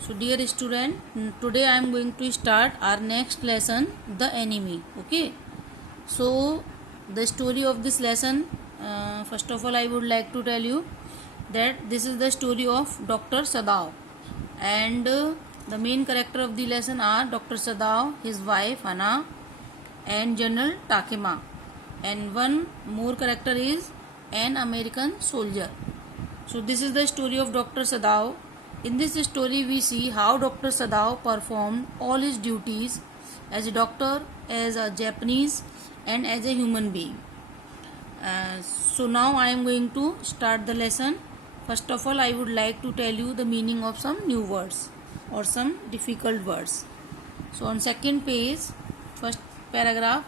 So dear student, today I am going to start our next lesson, the enemy. Okay. So the story of this lesson, first of all I would like to tell you that this is the story of Dr. Sadao, and the main character of the lesson are Dr. Sadao, his wife Hana, and General Takema, and one more character is an American soldier. So this is the story of Dr. Sadao. In this story we see how Dr. Sadao performed all his duties as a doctor, as a Japanese, and as a human being. So now I am going to start the lesson. First of all I would like to tell you the meaning of some new words or some difficult words. So on second page, first paragraph,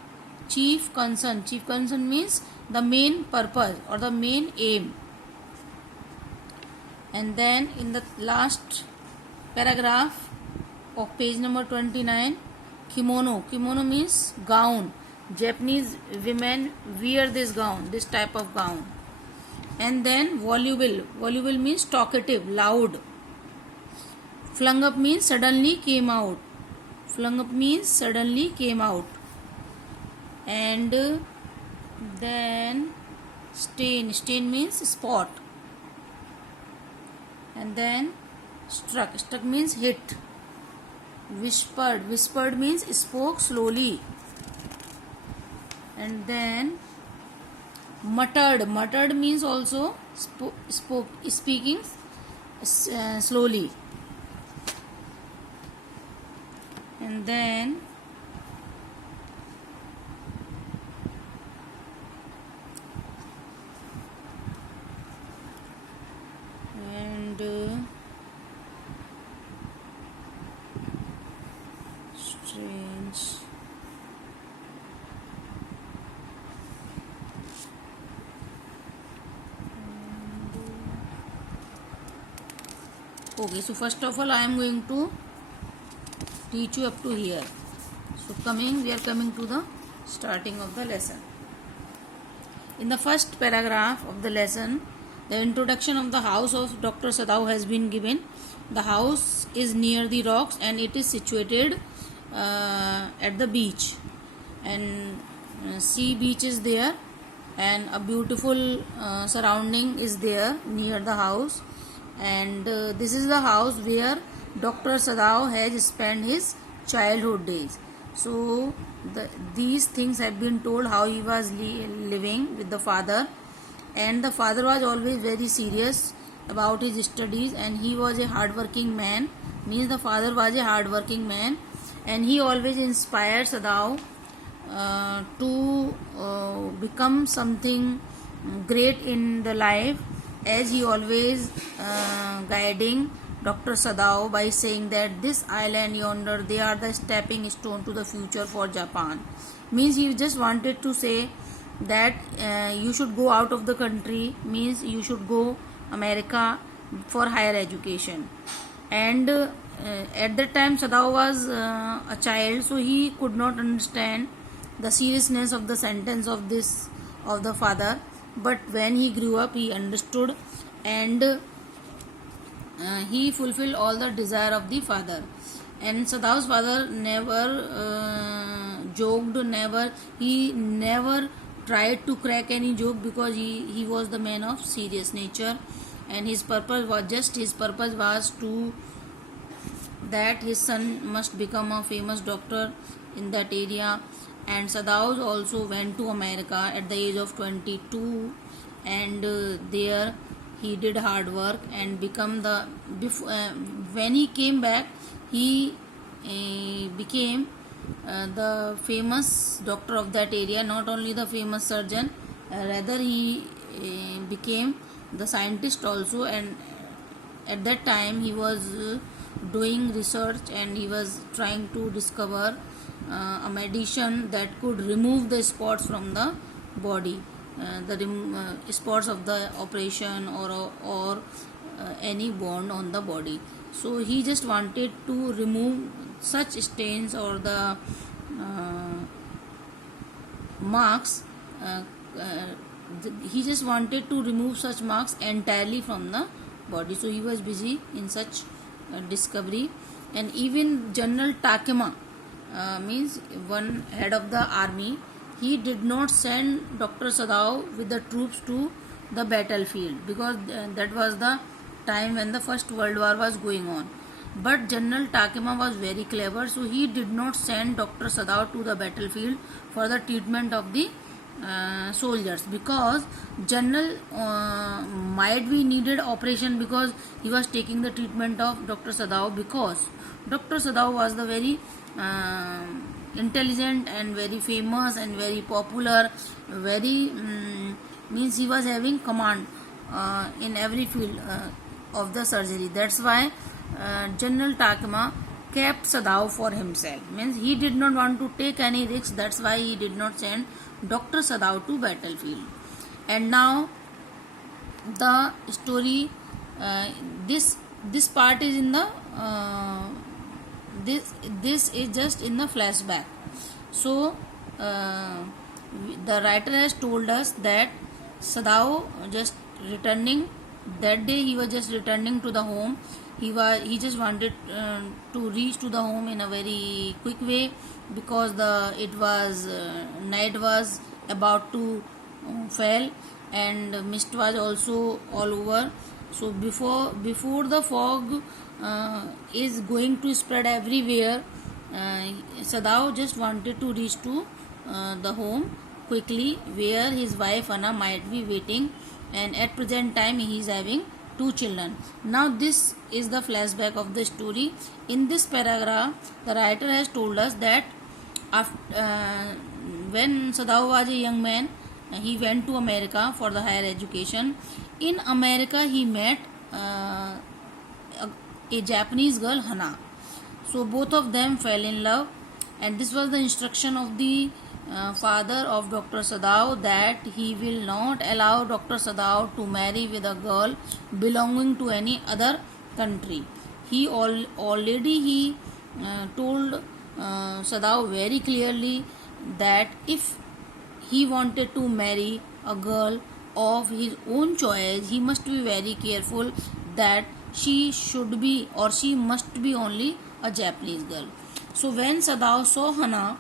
chief concern. Chief concern means the main purpose or the main aim. And then in the last paragraph of page number 29, kimono. Kimono means gown. Japanese women wear this gown, this type of gown. And then voluble. Voluble means talkative, loud. Flung up means suddenly came out. Flung up means suddenly came out. And then stain. Stain means spot. And then struck. Struck means hit. Whispered. Whispered means spoke slowly. And then muttered. Muttered means also speaking slowly. And then strange. Okay, so first of all I am going to teach you up to here. So we are coming to the starting of the lesson. In the first paragraph of the lesson, the introduction of the house of Dr. Sadao has been given. The house is near the rocks and it is situated at the beach, and sea beach is there, and a beautiful surrounding is there near the house. And this is the house where Dr. Sadao has spent his childhood days. So these things have been told how he was living with the father, and the father was always very serious about his studies, and he was a hardworking man. Means the father was a hardworking man, and he always inspired Sadao to become something great in the life, as he always guiding Dr. Sadao by saying that this island yonder, they are the stepping stone to the future for Japan. Means he just wanted to say that you should go out of the country, means you should go America for higher education. And at that time Sadao was a child, so he could not understand the seriousness of the sentence of the father. But when he grew up he understood, and he fulfilled all the desire of the father. And Sadao's father never joked, he never tried to crack any joke, because he was the man of serious nature, and his purpose was to that his son must become a famous doctor in that area. And Sadao also went to America at the age of 22, and there he did hard work and become when he came back he became the famous doctor of that area. Not only the famous surgeon, rather he became the scientist also. And at that time he was doing research, and he was trying to discover a medicine that could remove the spots from the body, the spots of the operation or any bond on the body. So he just wanted to remove such stains or the marks. He just wanted to remove such marks entirely from the body. So he was busy in such discovery. And even General Takema, means one head of the army, he did not send Dr. Sadao with the troops to the battlefield, because that was the time when the First World War was going on. But General Takema was very clever, so he did not send Dr. Sadao to the battlefield for the treatment of the soldiers, because General might be needed operation, because he was taking the treatment of Dr. Sadao, because Dr. Sadao was the very intelligent and very famous and very popular, very means he was having command in every field of the surgery. That's why General Takema kept Sadao for himself. Means he did not want to take any risks. That's why he did not send Dr. Sadao to battlefield. And now the story, this part is in the this is just in the flashback. So the writer has told us that Sadao just returning that day, he was just returning to the home. He just wanted to reach to the home in a very quick way, because night was about to fall, and mist was also all over. So before the fog is going to spread everywhere, Sadao just wanted to reach to the home quickly, where his wife Anna might be waiting, and at present time he is having 2 children. Now this is the flashback of the story. In this paragraph, the writer has told us that after, when Sadao was a young man, he went to America for the higher education. In America, he met a Japanese girl, Hana. So both of them fell in love, and this was the instruction of the father of Dr. Sadao, that he will not allow Dr. Sadao to marry with a girl belonging to any other country. He already told Sadao very clearly that if he wanted to marry a girl of his own choice, he must be very careful that she should be, or she must be, only a Japanese girl. So when Sadao saw Hana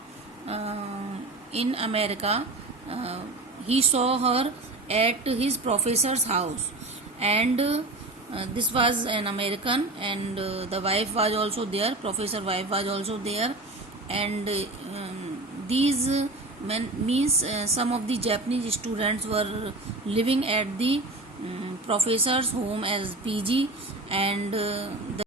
in America, he saw her at his professor's house, and this was an American, and the wife was also there, professor wife was also there, and these means some of the Japanese students were living at the professor's home as PG, and the